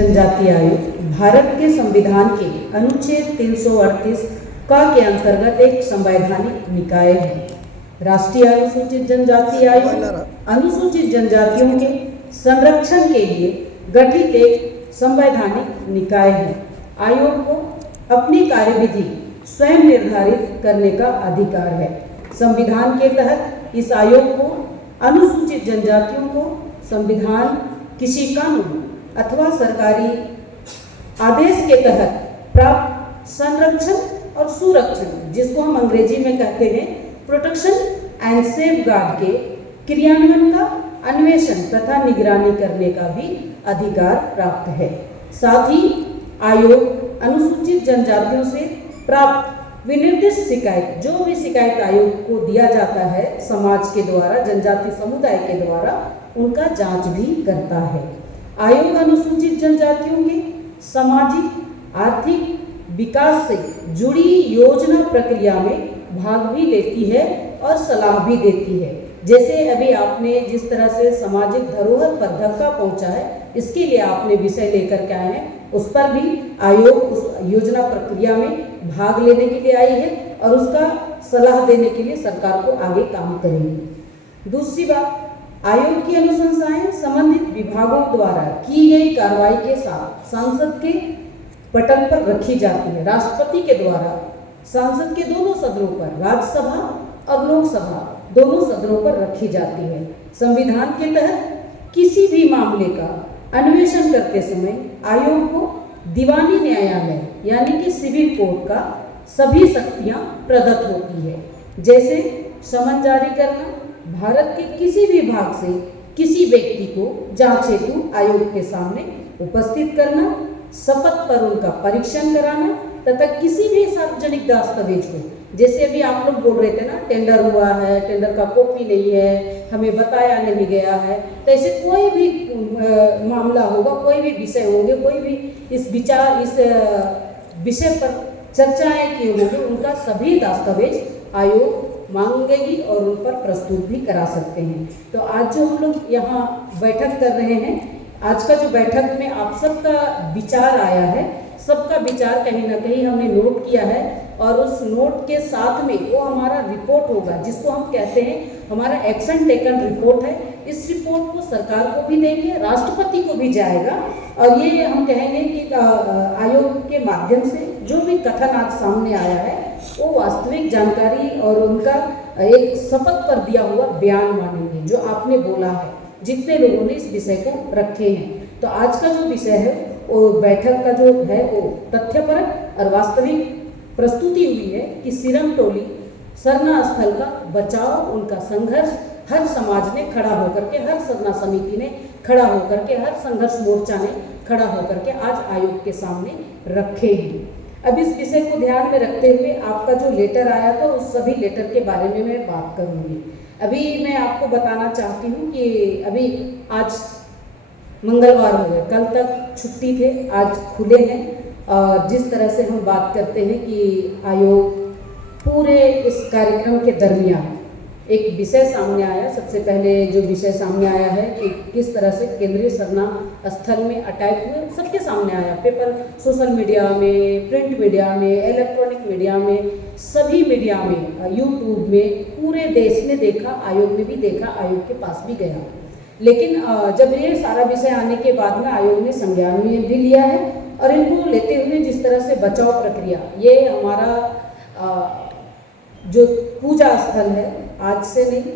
जनजाति आयोग भारत के संविधान के अनुच्छेद 338 का के अंतर्गत एक संवैधानिक निकाय है। राष्ट्रीय अनुसूचित जनजाति आयोग अनुसूचित जनजातियों के संरक्षण के लिए गठित एक संवैधानिक निकाय है। आयोग को अपनी कार्यविधि स्वयं निर्धारित करने का अधिकार है। संविधान के तहत इस आयोग को अनुसूचित जनजातियों को संविधान, किसी कानून अथवा सरकारी आदेश के तहत प्राप्त संरक्षण और सुरक्षण, जिसको हम अंग्रेजी में कहते हैं प्रोटेक्शन एंड सेफगार्ड के क्रियान्वयन का अन्वेषण तथा निगरानी करने का भी अधिकार प्राप्त है। साथ ही आयोग अनुसूचित जनजातियों से प्राप्त विनिर्दिष्ट शिकायत, जो भी शिकायत आयोग को दिया जाता है समाज के द्वारा, जनजाति समुदाय के द्वारा, उनका जांच भी करता है। आयोग अनुसूचित जनजातियों के सामाजिक आर्थिक विकास से जुड़ी योजना प्रक्रिया में भाग भी लेती है और सलाह भी देती है। जैसे अभी आपने जिस तरह से सामाजिक धरोहर पर धक्का पहुंचा है, इसके लिए आपने विषय लेकर के आए हैं, उस पर भी आयोग उस योजना प्रक्रिया में भाग लेने के लिए आई है और उसका सलाह देने के लिए सरकार को आगे काम करेंगी। दूसरी बात, आयोग की अनुशंसाएं संबंधित विभागों द्वारा की गई कार्रवाई के साथ सांसद के पटल पर रखी जाती है। राष्ट्रपति के द्वारा सांसद के दोनों सदनों पर, राज्यसभा और लोकसभा दोनों सदनों पर रखी जाती है। संविधान के तहत किसी भी मामले का अन्वेषण करते समय आयोग को दीवानी न्यायालय यानी कि सिविल कोर्ट का सभी शक्तियां प्रदत्त होती है। जैसे समन जारी करना, भारत के किसी भी भाग से किसी व्यक्ति को जांच हेतु आयोग के सामने उपस्थित करना, शपथ पर उनका परीक्षण कराना तथा किसी भी सार्वजनिक दस्तावेज को, जैसे अभी आप लोग बोल रहे थे ना, टेंडर हुआ है, टेंडर का कॉपी नहीं है, हमें बताया नहीं गया है, तो ऐसे कोई भी मामला होगा, कोई भी विषय होंगे, कोई भी इस विषय पर चर्चाएं की होंगी, उनका सभी दस्तावेज आयोग मांगेगी और उन पर प्रस्तुत भी करा सकते हैं। तो आज जो हम लोग यहाँ बैठक कर रहे हैं, आज का जो बैठक में आप सबका विचार आया है, सबका विचार कहीं ना कहीं हमने नोट किया है और उस नोट के साथ में वो हमारा रिपोर्ट होगा, जिसको हम कहते हैं हमारा एक्शन टेकन रिपोर्ट है। इस रिपोर्ट को सरकार को भी देंगे, राष्ट्रपति को भी जाएगा और ये हम कहेंगे कि आयोग के माध्यम से जो भी कथन आज सामने आया है वो वास्तविक जानकारी और उनका एक शपथ पर दिया हुआ बयान मानेंगे, जो आपने बोला है, जितने लोगों ने इस विषय को रखे हैं। तो आज का जो विषय है वो बैठक का जो है वो तथ्यपरक और वास्तविक प्रस्तुति हुई है कि सिरम टोली सरना स्थल का बचाव, उनका संघर्ष हर समाज ने खड़ा होकर के, हर सरना समिति ने खड़ा होकर के, हर संघर्ष मोर्चा ने खड़ा होकर के आज आयोग के सामने रखे हैं। अब इस विषय को ध्यान में रखते हुए आपका जो लेटर आया था उस सभी लेटर के बारे में मैं बात करूँगी। अभी मैं आपको बताना चाहती हूँ कि अभी आज मंगलवार हो गए, कल तक छुट्टी थे, आज खुले हैं। और जिस तरह से हम बात करते हैं कि आयोग पूरे इस कार्यक्रम के दरमियान एक विषय सामने आया। सबसे पहले जो विषय सामने आया है कि किस तरह से केंद्रीय सरना स्थल में अटैक हुए, सबके सामने आया, पेपर, सोशल मीडिया में, प्रिंट मीडिया में, इलेक्ट्रॉनिक मीडिया में, सभी मीडिया में, यूट्यूब में, पूरे देश ने देखा, आयोग ने भी देखा, आयोग के पास भी गया। लेकिन जब ये सारा विषय आने के बाद में आयोग ने संज्ञान में भी लिया है और इनको लेते हुए जिस तरह से बचाव प्रक्रिया, ये हमारा जो पूजा स्थल है आज से नहीं,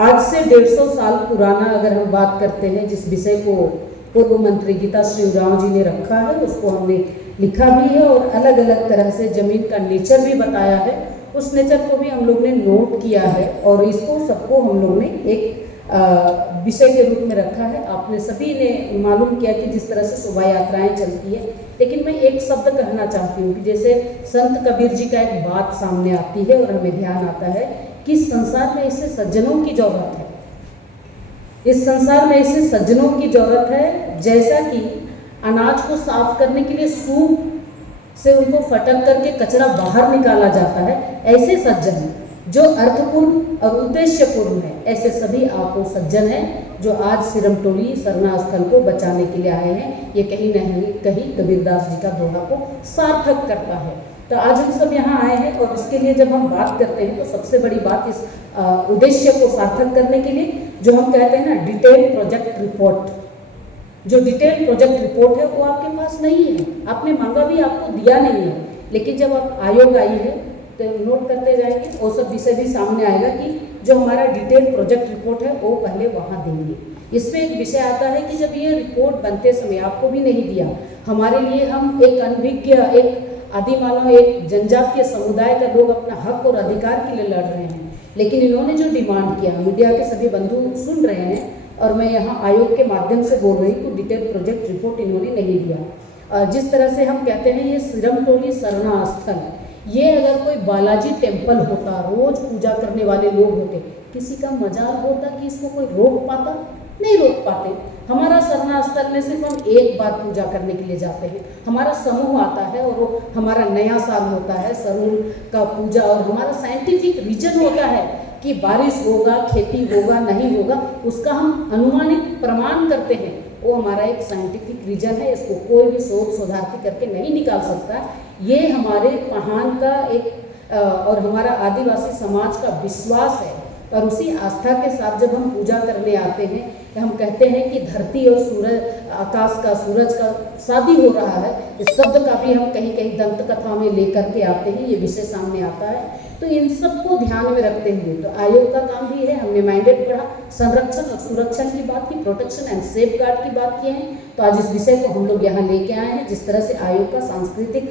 आज से 150 साल पुराना अगर हम बात करते हैं, जिस विषय को पूर्व मंत्री गीता शिवराव जी ने रखा है, उसको हमने लिखा भी है और अलग अलग तरह से जमीन का नेचर भी बताया है, उस नेचर को भी हम लोग ने नोट किया है और इसको सबको हम लोग ने एक विषय के रूप में रखा है। आपने सभी ने मालूम किया कि जिस तरह से शोभा यात्राएं चलती है, लेकिन मैं एक शब्द कहना चाहती हूँ कि जैसे संत कबीर जी का एक बात सामने आती है और हमें ध्यान आता है कि इस संसार में ऐसे सज्जनों की जरूरत है, इस संसार में ऐसे सज्जनों की जरूरत है, जैसा कि अनाज को साफ करने के लिए सूप से उनको फटक करके कचरा बाहर निकाला जाता है, ऐसे सज्जन जो अर्थपूर्ण और उद्देश्यपूर्ण है। ऐसे सभी आपो सज्जन हैं जो आज सिरमटोली सरना स्थल को बचाने के लिए आए हैं। ये कहीं न कहीं कबीरदास जी का दोहा को सार्थक करता है। तो आज हम सब यहाँ आए हैं और इसके लिए जब हम बात करते हैं तो सबसे बड़ी बात इस उद्देश्य को सार्थक करने के लिए जो हम कहते हैं ना डिटेल प्रोजेक्ट रिपोर्ट, जो डिटेल प्रोजेक्ट रिपोर्ट है वो आपके पास नहीं है, आपने मांगा भी आपको दिया नहीं है। लेकिन जब आप आयोग आई है तो नोट करते जाएंगे वो सब विषय भी सामने आएगा कि जो हमारा डिटेल प्रोजेक्ट रिपोर्ट है वो पहले वहाँ देंगे। इसमें एक विषय आता है कि जब ये रिपोर्ट बनते समय आपको भी नहीं दिया, हमारे लिए हम एक अनभिज्ञ, एक आदि मानव, एक जनजातीय समुदाय का लोग अपना हक और अधिकार के लिए लड़ रहे हैं। लेकिन इन्होंने जो डिमांड किया, मीडिया के सभी बंधु सुन रहे हैं और मैं यहाँ आयोग के माध्यम से बोल रही हूँ, डिटेल प्रोजेक्ट रिपोर्ट इन्होंने नहीं दिया। जिस तरह से हम कहते हैं ये सिरमटोली सरना स्थल, ये अगर कोई बालाजी टेम्पल होता, रोज पूजा करने वाले लोग होते, किसी का मजाल होता कि इसको कोई रोक पाता? नहीं रोक पाते। हमारा सरना स्थल में सिर्फ हम एक बार पूजा करने के लिए जाते हैं, हमारा समूह आता है और वो हमारा नया साल होता है, सरूल का पूजा, और हमारा साइंटिफिक रीजन होता है कि बारिश होगा, खेती होगा, नहीं होगा, उसका हम अनुमानित प्रमाण करते हैं। वो हमारा एक साइंटिफिक रीजन है, इसको कोई भी शोध शोधार्थी करके नहीं निकाल सकता। ये हमारे महान का एक और हमारा आदिवासी समाज का विश्वास है। और उसी आस्था के साथ जब हम पूजा करने आते हैं, हम कहते हैं कि धरती और सूरज, आकाश का, सूरज का शादी हो रहा है, इस शब्द का भी हम कहीं कहीं दंत कथा में लेकर के आते हैं, ये विषय सामने आता है। तो इन सबको ध्यान में रखते हुए तो आयोग का काम भी है, हमने मैंडेट पढ़ा, संरक्षण और सुरक्षण की बात की, प्रोटेक्शन एंड सेफ गार्ड की बात की है। तो आज इस विषय को हम लोग यहाँ लेके आए हैं। जिस तरह से आयोग का सांस्कृतिक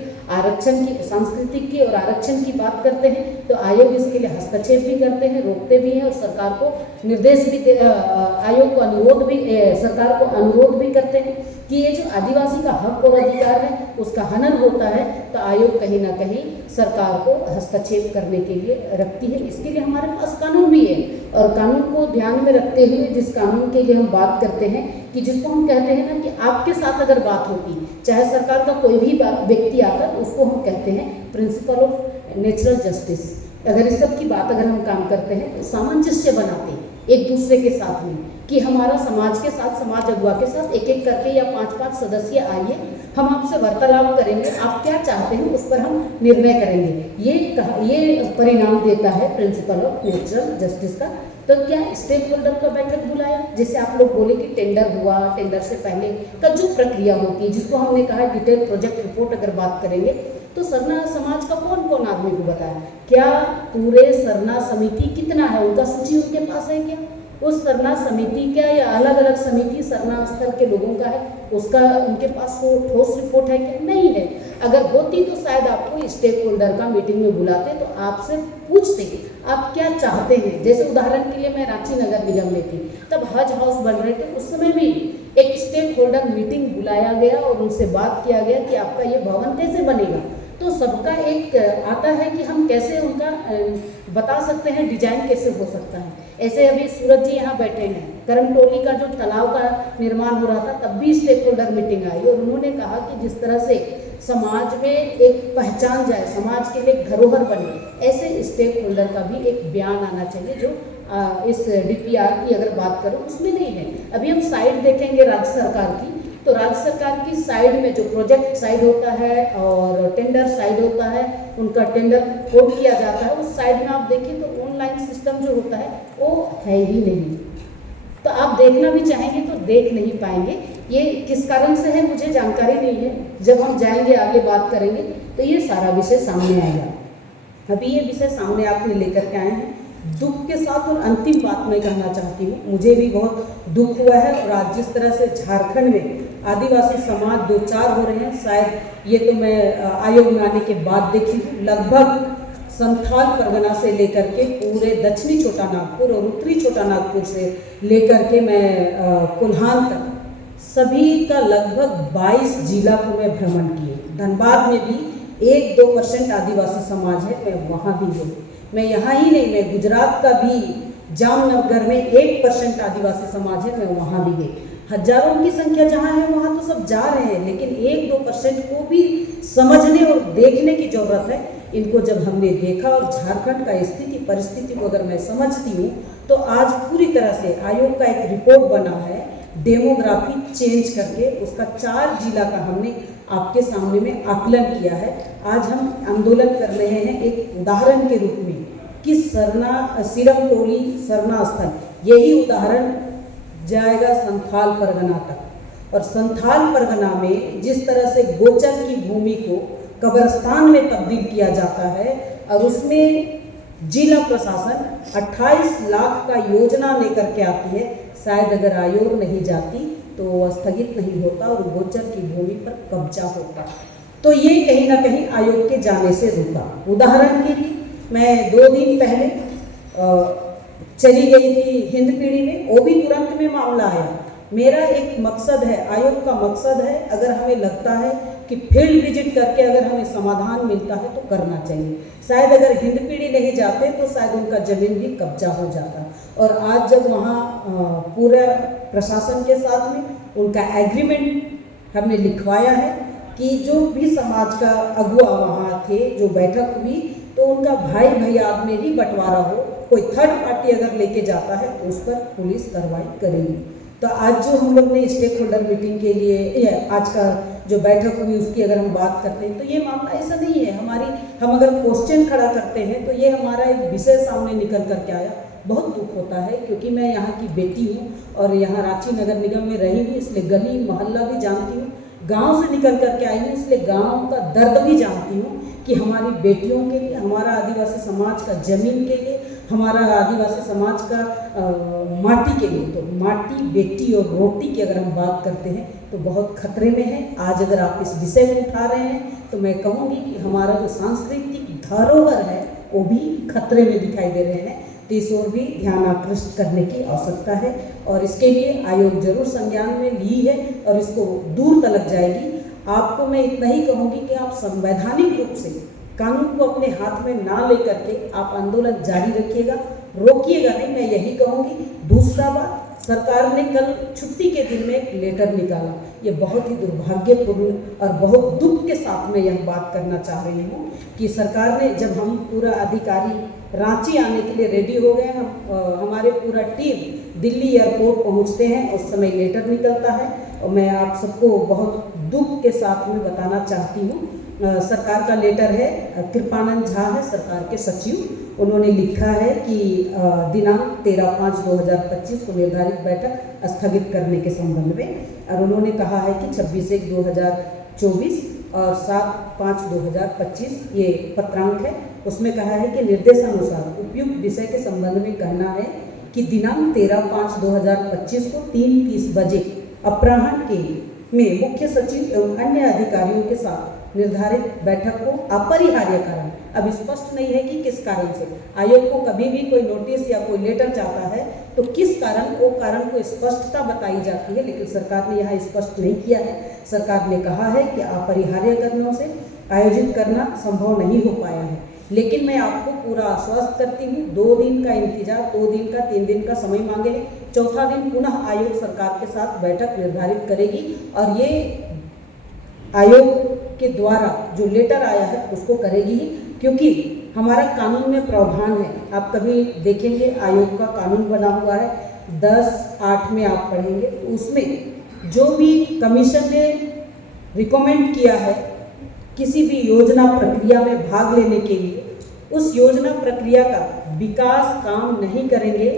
की और आरक्षण की बात करते हैं, तो आयोग इसके लिए हस्तक्षेप भी करते हैं, रोकते भी हैं और सरकार को निर्देश भी, आयोग को अनुरोध भी, सरकार को अनुरोध भी करते हैं कि ये जो आदिवासी का हक और अधिकार है उसका हनन होता है, तो आयोग कहीं ना कहीं सरकार को हस्तक्षेप करने के लिए रखती है। इसके लिए हमारे पास कानून भी है और कानून को ध्यान में रखते हुए जिस कानून के लिए हम बात करते हैं कि जिसको हम कहते हैं ना कि आपके साथ अगर बात होती, चाहे सरकार का कोई भी व्यक्ति आकर, उसको हम कहते हैं प्रिंसिपल ऑफ नेचुरल जस्टिस। अगर इस सब की बात अगर हम काम करते हैं तो सामंजस्य बनाते हैं एक दूसरे के साथ में कि हमारा समाज के साथ, समाज अगुआ के साथ एक एक करके या 5-5 सदस्य आइए, हम आपसे वार्तालाप करेंगे, आप क्या चाहते हैं उस पर हम निर्णय करेंगे। ये परिणाम देता है प्रिंसिपल ऑफ नेचुरल जस्टिस का। तो क्या स्टेक होल्डर का बैठक बुलाया, जैसे आप लोग बोले कि टेंडर हुआ, टेंडर से पहले का जो प्रक्रिया होती है, जिसको हमने कहा डिटेल प्रोजेक्ट रिपोर्ट अगर बात करेंगे तो सरना समाज का कौन कौन आदमी को बताया, क्या पूरे सरना समिति कितना है, उनका सूची उनके पास है क्या, उस सरना समिति का या अलग अलग समिति सरना स्थल के लोगों का है, उसका उनके पास वो ठोस रिपोर्ट है क्या? नहीं है। अगर होती तो शायद आपको स्टेक होल्डर का मीटिंग में बुलाते, तो आपसे पूछते आप क्या चाहते हैं। जैसे उदाहरण के लिए मैं रांची नगर निगम में थी, तब हज हाउस बन रहे थे, उस समय भी एक स्टेक होल्डर मीटिंग बुलाया गया और उनसे बात किया गया कि आपका ये भवन कैसे बनेगा। तो सबका एक आता है कि हम कैसे उनका बता सकते हैं डिजाइन कैसे हो सकता है। ऐसे अभी सूरज जी यहाँ बैठे हैं, करमटोली का जो तालाब का निर्माण हो रहा था, तब भी स्टेक होल्डर मीटिंग आई और उन्होंने कहा कि जिस तरह से समाज में एक पहचान जाए, समाज के लिए धरोहर बने, ऐसे स्टेक होल्डर का भी एक बयान आना चाहिए जो इस डीपीआर की अगर बात करो उसमें नहीं है। अभी हम साइड देखेंगे राज्य सरकार की, तो राज्य सरकार की साइड में जो प्रोजेक्ट साइड होता है और टेंडर साइड होता है, उनका टेंडर कोड किया जाता है, उस साइड में आप देखिए तो ऑनलाइन सिस्टम जो होता है वो है ही नहीं। तो आप देखना भी चाहेंगे तो देख नहीं पाएंगे। ये किस कारण से है मुझे जानकारी नहीं है, जब हम जाएंगे आगे बात करेंगे तो ये सारा विषय सामने आएगा। अभी ये विषय सामने आपने लेकर के आए हैं दुख के साथ। और अंतिम बात मैं कहना चाहती हूँ, मुझे भी बहुत दुख हुआ है और आज जिस तरह से झारखंड में आदिवासी समाज 2-4 हो रहे हैं, शायद ये तो मैं आयोग में आने के बाद देखी हूँ, लगभग संथाल परगना से लेकर के पूरे दक्षिणी छोटा नागपुर और उत्तरी छोटा नागपुर से लेकर के मैं कोल्हान तक सभी का लगभग 22 जिला को मैं भ्रमण किए। धनबाद में भी 1-2% आदिवासी समाज है, मैं वहाँ भी गई। मैं यहाँ ही नहीं, मैं गुजरात का भी जामनगर में 1% आदिवासी समाज है, मैं वहाँ भी गई। हजारों की संख्या जहाँ है वहाँ तो सब जा रहे हैं, लेकिन 1-2% को भी समझने और देखने की जरूरत है इनको जब हमने देखा और झारखंड का स्थिति परिस्थिति को अगर मैं समझती हूँ तो आज पूरी तरह से आयोग का एक रिपोर्ट बना है डेमोग्राफी चेंज करके, उसका 4 जिला का हमने आपके सामने में आकलन किया है। आज हम आंदोलन कर रहे हैं एक उदाहरण के रूप में कि सिरम टोली सरना स्थल, यही उदाहरण जाएगा संथाल परगना तक। और संथाल परगना में जिस तरह से गोचर की भूमि को कब्रिस्तान में तब्दील किया जाता है और उसमें जिला प्रशासन 28 लाख का योजना लेकर के आती है, शायद अगर आयोग नहीं जाती तो वो स्थगित नहीं होता और गोचर की भूमि पर कब्जा होता। तो ये कहीं ना कहीं आयोग के जाने से रुका। उदाहरण के लिए मैं 2 दिन पहले चली गई थी हिंदपीढ़ी में, वो भी तुरंत में मामला आया। मेरा एक मकसद है, आयोग का मकसद है, अगर हमें लगता है कि फील्ड विजिट करके अगर हमें समाधान मिलता है तो करना चाहिए। शायद अगर हिंदपीढ़ी नहीं जाते तो शायद उनका जमीन भी कब्जा हो जाता। और आज जब वहाँ पूरा प्रशासन के साथ में उनका एग्रीमेंट हमने लिखवाया है कि जो भी समाज का अगुआ वहाँ थे, जो बैठक हुई, तो उनका भाई भैयाद में ही बंटवारा हो, कोई थर्ड पार्टी अगर लेके जाता है तो उस पर पुलिस कार्रवाई करेगी। तो आज जो हम लोग ने स्टेक होल्डर मीटिंग के लिए आज का जो बैठक हुई उसकी अगर हम बात करते हैं तो ये मामला ऐसा नहीं है। हम अगर क्वेश्चन खड़ा करते हैं तो ये हमारा एक विषय सामने निकल करके आया। बहुत दुख होता है क्योंकि मैं यहाँ की बेटी हूँ और यहाँ रांची नगर निगम में रही हूँ, इसलिए गली मोहल्ला भी जानती हूँ, गांव से निकल करके आई हूँ, इसलिए गांव का दर्द भी जानती हूँ कि हमारी बेटियों के लिए, हमारा आदिवासी समाज का जमीन के लिए, हमारा आदिवासी समाज का माटी के लिए, तो माटी, बेटी और रोटी की अगर हम बात करते हैं तो बहुत खतरे में है। आज अगर आप इस विषय में उठा रहे हैं तो मैं कहूँगी कि हमारा जो सांस्कृतिक धरोहर है वो भी खतरे में दिखाई दे रहे हैं। तो इस ओर भी ध्यान आकृष्ट करने की आवश्यकता है और इसके लिए आयोग जरूर संज्ञान में ली है और इसको दूर तलक जाएगी। आपको मैं इतना ही कहूँगी कि आप संवैधानिक रूप से कानून को अपने हाथ में ना लेकर के आप आंदोलन जारी रखिएगा, रोकिएगा नहीं, मैं यही कहूँगी। दूसरा बात, सरकार ने कल छुट्टी के दिन में एक लेटर निकाला, ये बहुत ही दुर्भाग्यपूर्ण और बहुत दुख के साथ में यह बात करना चाह रही हूँ कि सरकार ने, जब हम पूरा अधिकारी रांची आने के लिए रेडी हो गए, हमारे पूरा टीम दिल्ली एयरपोर्ट पहुँचते हैं, उस समय लेटर निकलता है और मैं आप सबको बहुत दुख के साथ में बताना चाहती हूँ। सरकार का लेटर है, कृपानंद झा है सरकार के सचिव, उन्होंने लिखा है कि दिनांक 13/5/2025 को निर्धारित बैठक स्थगित करने के संबंध में, और उन्होंने कहा है कि 26/1/2024 और 7/5/2025 ये पत्रांक है, उसमें कहा है कि निर्देशानुसार उपयुक्त विषय के संबंध में कहना है कि दिनांक 13/5/2025 को 3:30 बजे अपराह्न के में मुख्य सचिव एवं अन्य अधिकारियों के साथ निर्धारित बैठक को अपरिहार्य कारण, अब स्पष्ट नहीं है कि किस कारण से, आयोग को कभी भी कोई नोटिस या कोई लेटर चाहता है तो किस कारण, वो कारण को स्पष्टता बताई जाती है, लेकिन सरकार ने यहाँ स्पष्ट नहीं किया है। सरकार ने कहा है कि अपरिहार्य कारणों से आयोजित करना संभव नहीं हो पाया है, लेकिन मैं आपको पूरा आश्वस्त करती हूँ, 2 दिन का इंतजार, 2 दिन का 3 दिन का समय मांगे हैं, चौथा दिन पुनः आयोग सरकार के साथ बैठक निर्धारित करेगी और ये आयोग के द्वारा जो लेटर आया है उसको करेगी ही, क्योंकि हमारा कानून में प्रावधान है। आप कभी देखेंगे आयोग का कानून बना हुआ है 10/8 में आप पढ़ेंगे, तो उसमें जो भी कमीशन ने रिकमेंड किया है किसी भी योजना प्रक्रिया में भाग लेने के लिए, उस योजना प्रक्रिया का विकास काम नहीं करेंगे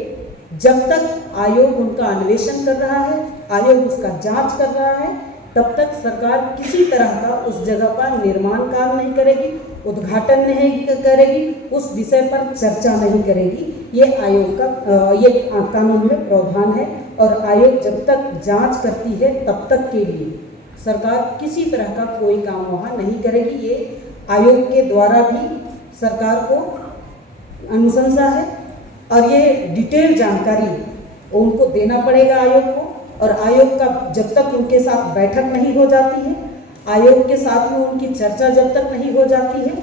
जब तक आयोग उनका अन्वेषण कर रहा है, आयोग उसका जांच कर रहा है, तब तक सरकार किसी तरह का उस जगह पर निर्माण कार्य नहीं करेगी, उद्घाटन नहीं करेगी, उस विषय पर चर्चा नहीं करेगी। ये आयोग का ये कानून में प्रावधान है और आयोग जब तक जांच करती है तब तक के लिए सरकार किसी तरह का कोई काम वहाँ नहीं करेगी। ये आयोग के द्वारा भी सरकार को अनुशंसा है और ये डिटेल जानकारी उनको देना पड़ेगा आयोग को, और आयोग का जब तक उनके साथ बैठक नहीं हो जाती है, आयोग के साथ में उनकी चर्चा जब तक नहीं हो जाती है,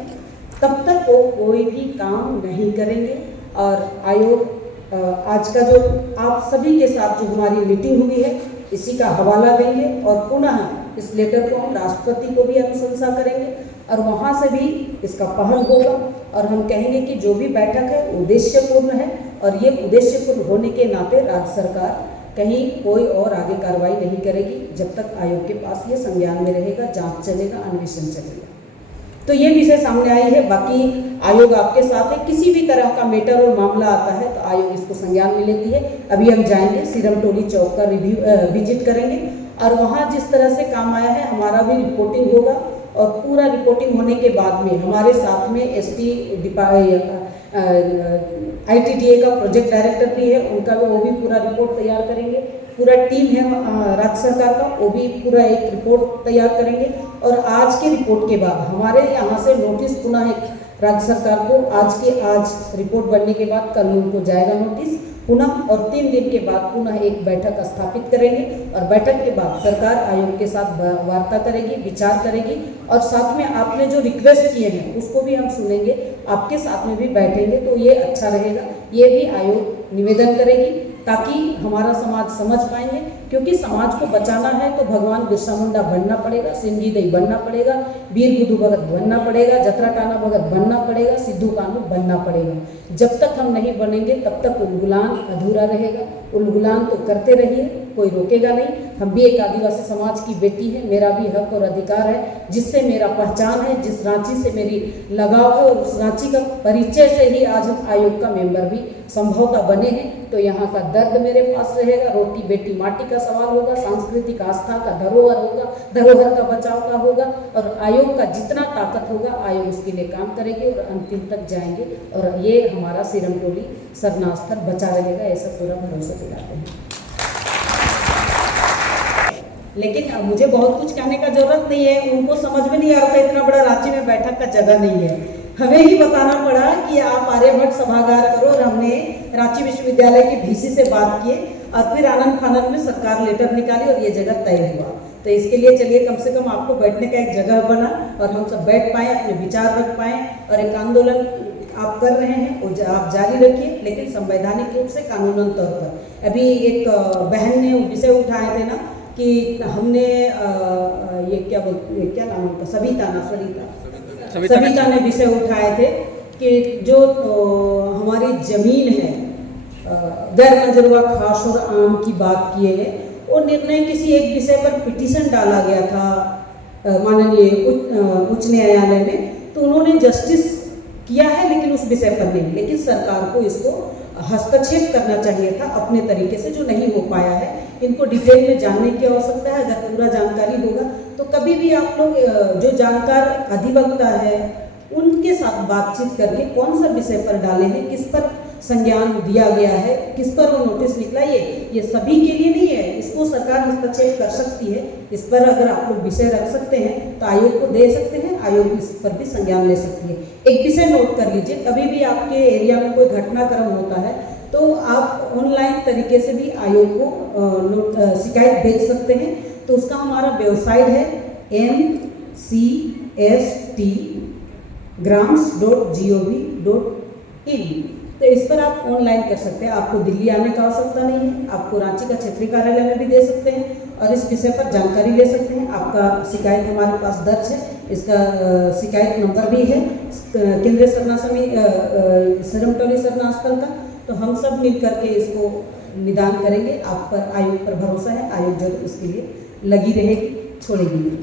तब तक वो कोई भी काम नहीं करेंगे। और आयोग आज का जो आप सभी के साथ जो हमारी मीटिंग हुई है इसी का हवाला देंगे और पुनः इस लेटर को हम राष्ट्रपति को भी अनुशंसा करेंगे और वहाँ से भी इसका पहल होगा और हम कहेंगे कि जो भी बैठक है उद्देश्यपूर्ण है और ये उद्देश्यपूर्ण होने के नाते राज्य सरकार कहीं कोई और आगे कार्रवाई नहीं करेगी जब तक आयोग के पास ये संज्ञान में रहेगा, जांच चलेगा, अन्वेषण चलेगा। तो ये विषय सामने आई है। बाकी आयोग आपके साथ है, किसी भी तरह का मैटर और मामला आता है तो आयोग इसको संज्ञान में लेती है। अभी हम जाएंगे सिरम टोली चौक का विजिट करेंगे और वहाँ जिस तरह से काम आया है हमारा भी रिपोर्टिंग होगा और पूरा रिपोर्टिंग होने के बाद में हमारे साथ में ITDA का प्रोजेक्ट डायरेक्टर भी है, उनका वो भी पूरा रिपोर्ट तैयार करेंगे। पूरा टीम है राज्य सरकार का, वो भी पूरा एक रिपोर्ट तैयार करेंगे और आज के रिपोर्ट के बाद हमारे यहाँ से नोटिस पुनः एक राज्य सरकार को आज रिपोर्ट बनने के बाद कल उनको जाएगा नोटिस पुनः और 3 दिन के बाद पुनः एक बैठक स्थापित करेंगे और बैठक के बाद सरकार आयोग के साथ वार्ता करेगी, विचार करेगी और साथ में आपने जो रिक्वेस्ट किए हैं उसको भी हम सुनेंगे, आपके साथ में भी बैठेंगे तो ये अच्छा रहेगा। ये भी आयोग निवेदन करेगी ताकि हमारा समाज समझ पाएंगे, क्योंकि समाज को बचाना है तो भगवान बिरसा मुंडा बनना पड़ेगा, सिंधी दई बनना पड़ेगा, वीर बुद्धू भगत बनना पड़ेगा, जतरा टाना भगत बनना पड़ेगा, सिद्धू कानू बनना पड़ेगा। जब तक हम नहीं बनेंगे तब तक उलगुलान अधूरा रहेगा। उलगुलान तो करते रहिए, कोई रोकेगा नहीं। हम भी एक आदिवासी समाज की बेटी है, मेरा भी हक और अधिकार है, जिससे मेरा पहचान है, जिस रांची से मेरी लगाव है और उस रांची का परिचय से ही आज हम आयोग का मेंबर भी संभवतः बने हैं। तो यहाँ का दर्द मेरे पास रहेगा, रोटी बेटी माटी का सवाल होगा, सांस्कृतिक आस्था का धरोहर होगा, धरोहर का बचाव का होगा और आयोग का जितना ताकत होगा आयोग उसके लिए काम करेगी और अंतिम तक जाएंगे और ये हमारा सिरम टोली शरणास्थल बचा रहेगा, ऐसा पूरा भरोसा दिलाते हैं। लेकिन मुझे बहुत कुछ कहने का जरूरत नहीं है, उनको समझ में नहीं आ रहा था इतना बड़ा रांची में बैठक का जगह नहीं है, हमें ही बताना पड़ा कि आप आर्यभट्ट सभागार करो और हमने रांची विश्वविद्यालय के VC से बात किए और फिर आनंद फानंद में सरकार लेटर निकाली और ये जगह तय हुआ। तो इसके लिए चलिए कम से कम आपको बैठने का एक जगह बना और हम सब बैठ पाएँ, अपने विचार रख पाएँ और एक आंदोलन आप कर रहे हैं और आप जारी रखिए, लेकिन संवैधानिक रूप से कानूनन तौर पर। अभी एक बहन ने विषय उठाए थे ना कि हमने ये क्या नाम उनका सविता ने विषय उठाए थे कि जो हमारी जमीन है गैर मंजूरवा खास और आम की बात किए है, वो निर्णय किसी एक विषय पर पिटीशन डाला गया था माननीय उच्च न्यायालय में, तो उन्होंने जस्टिस किया है लेकिन उस विषय पर नहीं, लेकिन सरकार को इसको हस्तक्षेप करना चाहिए था अपने तरीके से, जो नहीं हो पाया है। इनको डिटेल में जानने की आवश्यकता है, अगर पूरा जानकारी होगा तो कभी भी आप लोग जो जानकार अधिवक्ता है उनके साथ बातचीत करके कौन सा विषय पर डाले हैं, किस पर संज्ञान दिया गया है, किस पर वो नोटिस निकला, ये सभी के लिए नहीं है, इसको सरकार हस्तक्षेप कर सकती है। इस पर अगर आप लोग विषय रख सकते हैं तो आयोग को दे सकते हैं, आयोग इस पर भी संज्ञान ले सकती है। एक विषय नोट कर लीजिए, कभी भी आपके एरिया में कोई घटनाक्रम होता है तो आप ऑनलाइन तरीके से भी आयोग को शिकायत भेज सकते हैं। तो उसका हमारा वेबसाइट है mcst.grams.gov.in। तो इस पर आप ऑनलाइन कर सकते हैं, आपको दिल्ली आने का आवश्यकता नहीं है, आपको रांची का क्षेत्रीय कार्यालय में भी दे सकते हैं और इस विषय पर जानकारी ले सकते हैं। आपका शिकायत हमारे पास दर्ज है, इसका शिकायत नंबर भी है केंद्रीय सिरम टोली शरणास्थल का। तो हम सब मिल करके इसको निदान करेंगे। आप पर आयोग पर भरोसा है, आयोग जरूर इसके लिए लगी रहेगी, छोड़ेगी नहीं।